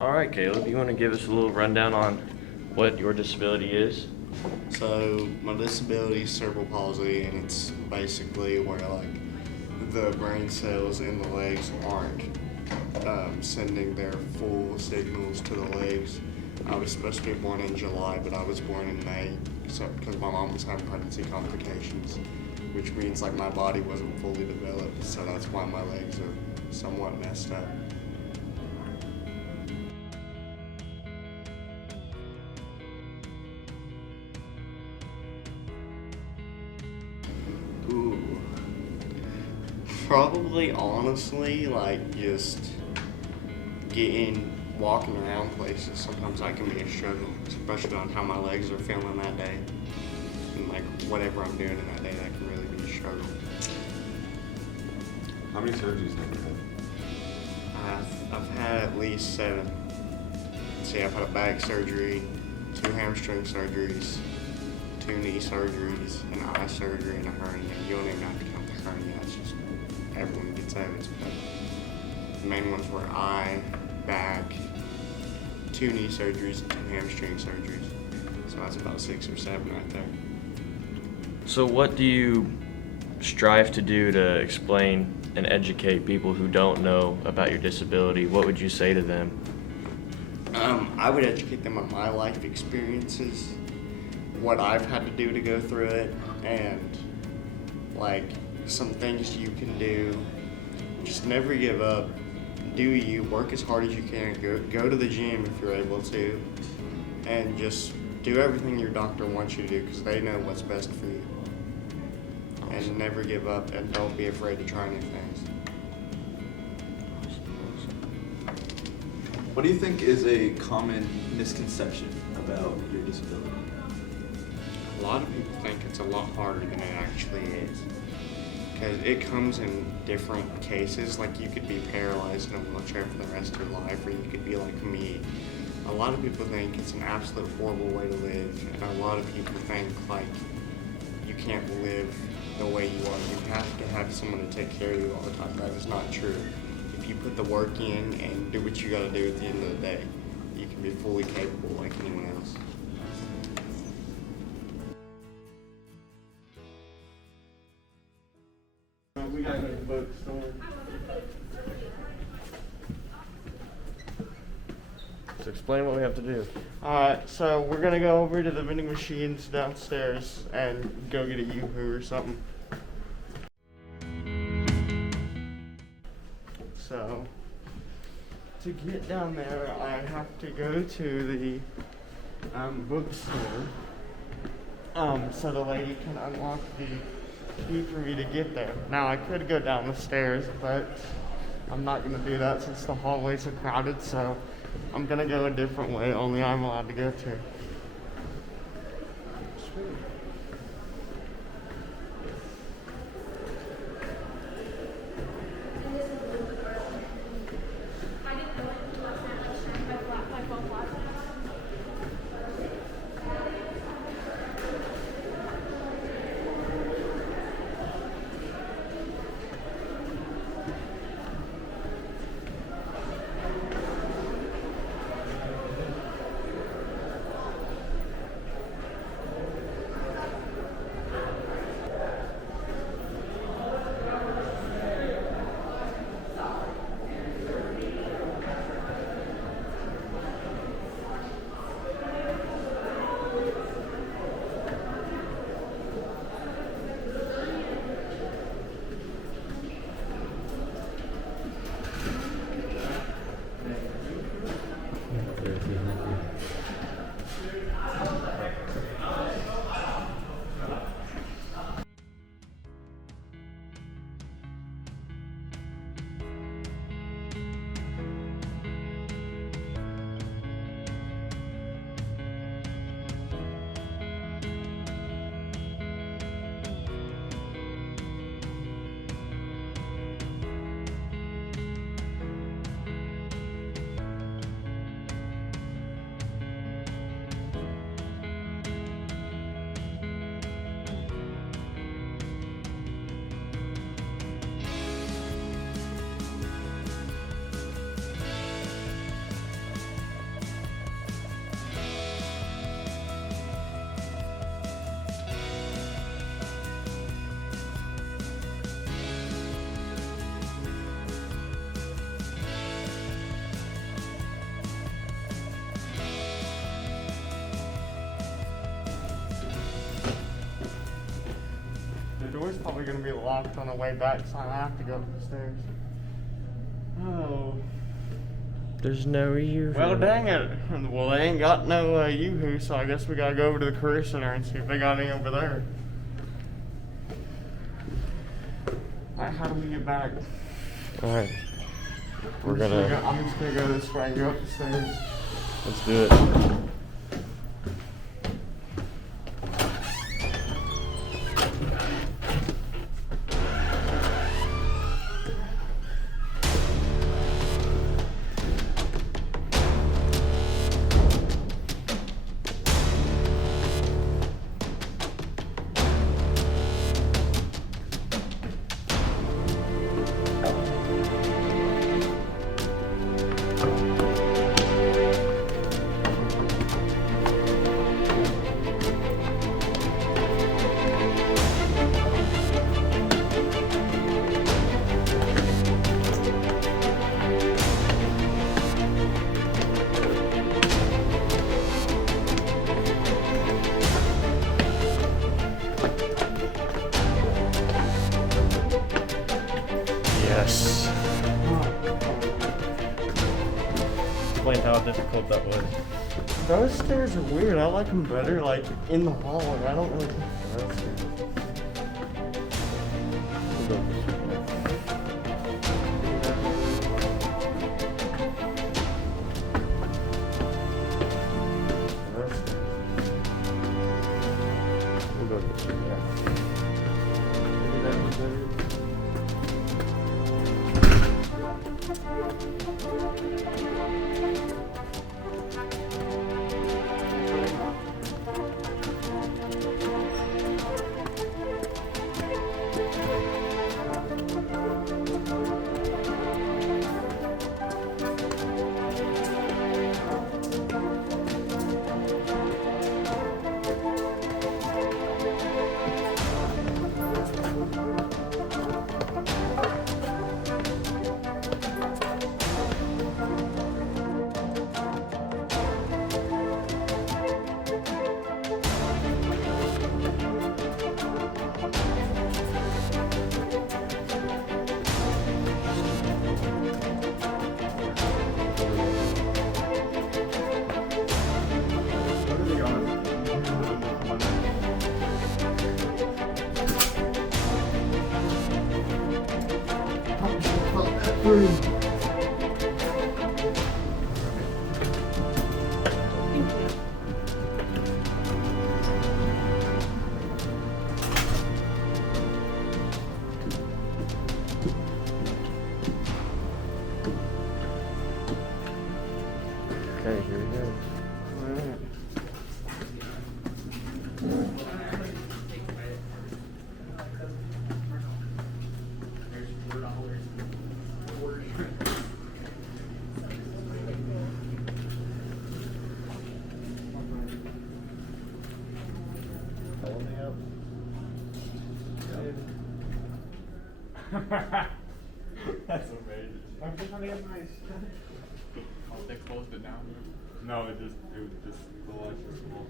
All right, Caleb, you want to give us a little rundown on what your disability is? So my disability is cerebral palsy, and it's basically where the brain cells in the legs aren't sending their full signals to the legs. I was supposed to be born in July, but I was born in May, so because my mom was having pregnancy complications, which means like my body wasn't fully developed, so that's why my legs are somewhat messed up. Ooh. Probably honestly, like just walking around places. Sometimes I can be a struggle, especially on how my legs are feeling that day. And like whatever I'm doing in that day, that can really be a struggle. How many surgeries have you had? I've had at least 7. See, I've had a back surgery, 2 hamstring surgeries, 2 knee surgeries, an eye surgery, and a hernia. You don't even have to count the hernia. It's just everyone gets those. But the main ones were eye, back, 2 knee surgeries, and 2 hamstring surgeries. So that's about 6 or 7 right there. So, what do you strive to do to explain and educate people who don't know about your disability? What would you say to them? I would educate them on my life experiences, what I've had to do to go through it, and like some things you can do. Just never give up. Do you work as hard as you can. Go to the gym if you're able to, and just do everything your doctor wants you to do because they know what's best for you. Awesome. And never give up, and don't be afraid to try new things. What do you think is a common misconception about your disability? A lot of people think it's a lot harder than it actually is. Because it comes in different cases. Like you could be paralyzed in a wheelchair for the rest of your life, or you could be like me. A lot of people think it's an absolute horrible way to live, and a lot of people think like you can't live the way you are. You have to have someone to take care of you all the time. That is not true. If you put the work in and do what you gotta do at the end of the day, you can be fully capable like anyone else. We got a bookstore. So, explain what we have to do. Alright, so we're gonna go over to the vending machines downstairs and go get a Yoo-hoo or something. So, to get down there, I have to go to the bookstore. So the lady can unlock the key for me to get there. Now I could go down the stairs, but I'm not gonna do that since the hallways are crowded, so I'm gonna go a different way, only I'm allowed to go to. probably gonna be locked on the way back, so I have to go up the stairs. Oh. There's no you. Well, dang it. Well, they ain't got no Yoo-hoo, so I guess we gotta go over to the career center and see if they got any over there. Alright, how do we get back? Alright. I'm just gonna go this way and go up the stairs. Let's do it. Yes. Explain how difficult that was. Those stairs are weird. I like them better, like, in the hallway. I don't really think those stairs. We'll go this way. Those stairs. We'll go this way. Maybe that was better. Okay, here we go. Alright. That's amazing. Oh, they closed it down? No, it was just the lunch was small.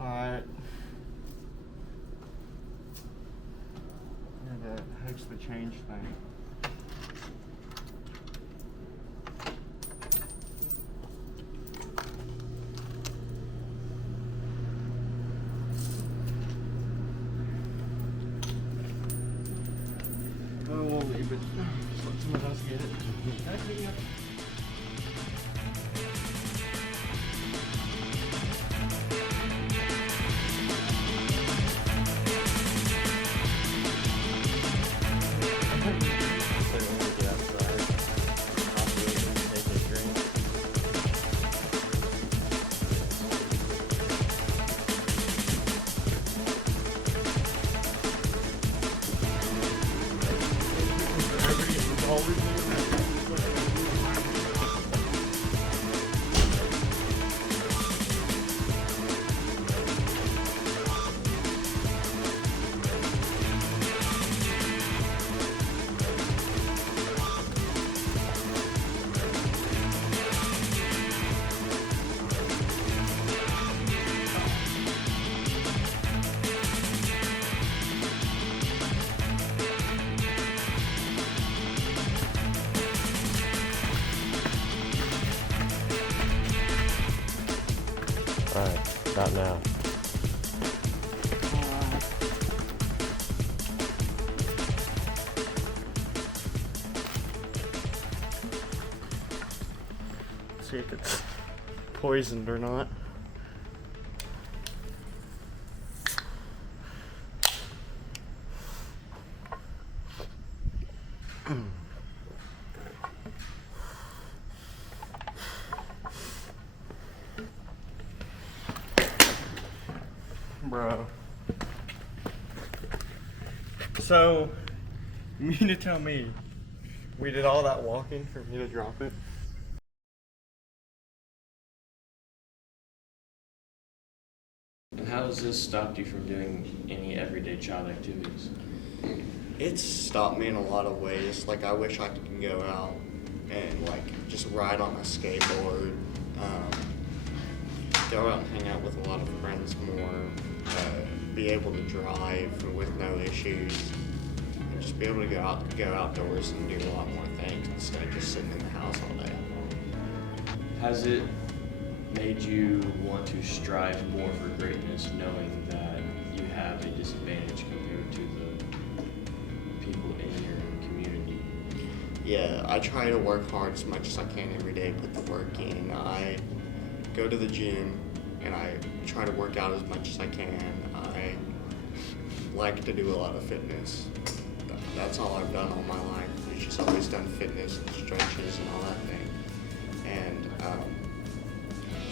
Alright. Yeah, that heck's the change thing. Oh, we'll leave it. Just let someone else get it. Can I pick it up? So when we get outside. about now? See if it's poisoned or not. Bro. So, you mean to tell me we did all that walking for me to drop it? And how has this stopped you from doing any everyday child activities? It's stopped me in a lot of ways. Like, I wish I could go out and, like, just ride on a skateboard, go out and hang out with a lot of friends more, be able to drive with no issues, and just be able to go outdoors and do a lot more things instead of just sitting in the house all day. Has it made you want to strive more for greatness, knowing that you have a disadvantage compared to the people in your community? Yeah, I try to work hard as much as I can every day, put the work in. I go to the gym and I try to work out as much as I can. I like to do a lot of fitness. That's all I've done all my life. I've just always done fitness and stretches and all that thing. And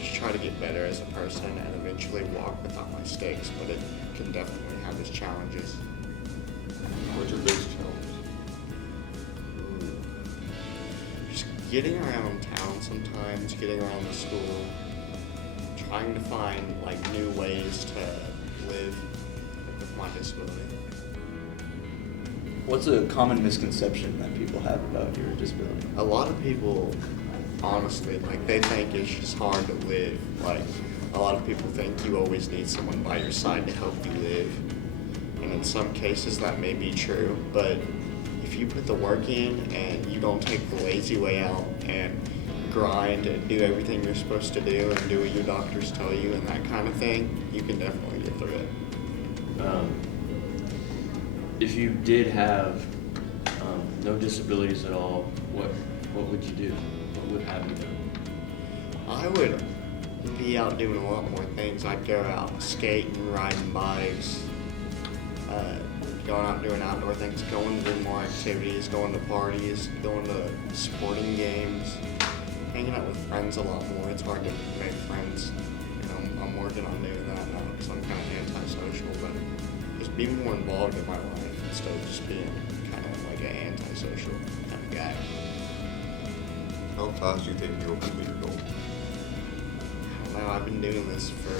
just try to get better as a person and eventually walk without my sticks, but it can definitely have its challenges. What's your biggest challenge? Just getting around town sometimes, getting around the school, trying to find like new ways to live with my disability. What's a common misconception that people have about your disability? A lot of people, honestly, like they think it's just hard to live. Like a lot of people think you always need someone by your side to help you live. And in some cases that may be true, but if you put the work in and you don't take the lazy way out and grind and do everything you're supposed to do and do what your doctors tell you and that kind of thing, you can definitely get through it. If you did have no disabilities at all, what would you do? What would have you done? I would be out doing a lot more things. I'd go out skating, riding bikes, going out doing outdoor things, going to do more activities, going to parties, going to sporting games, hanging out with friends a lot more. It's hard to make friends. You know, I'm working on doing that now because I'm kind of antisocial, but just be more involved in my life instead of just being kind of like an antisocial kind of guy. How fast do you think you'll complete your goal? I don't know, I've been doing this for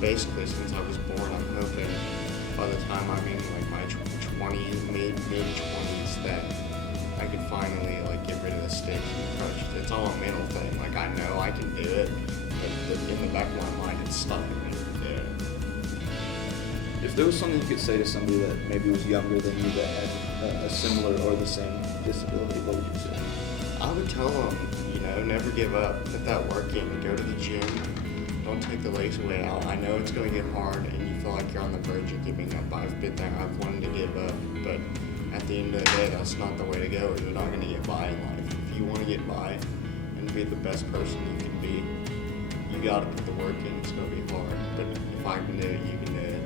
basically since I was born. I'm hoping by the time I'm in like my 20s, mid-20s, that I could finally like get rid of the sticks and crutches. It's all a mental thing. Like I know I can do it, but in the back of my mind it's stopping me from doing it. If there was something you could say to somebody that maybe was younger than you that had a similar or the same disability, what would you say? I would tell them, you know, never give up. Put that work in. Go to the gym. Don't take the lazy way out. I know it's going to get hard and you feel like you're on the verge of giving up. I've been there. I've wanted to give up. But at the end of the day, that's not the way to go. You're not going to get by in life. If you want to get by and be the best person you can be, you got to put the work in. It's going to be hard. But if I can do it, you can do it.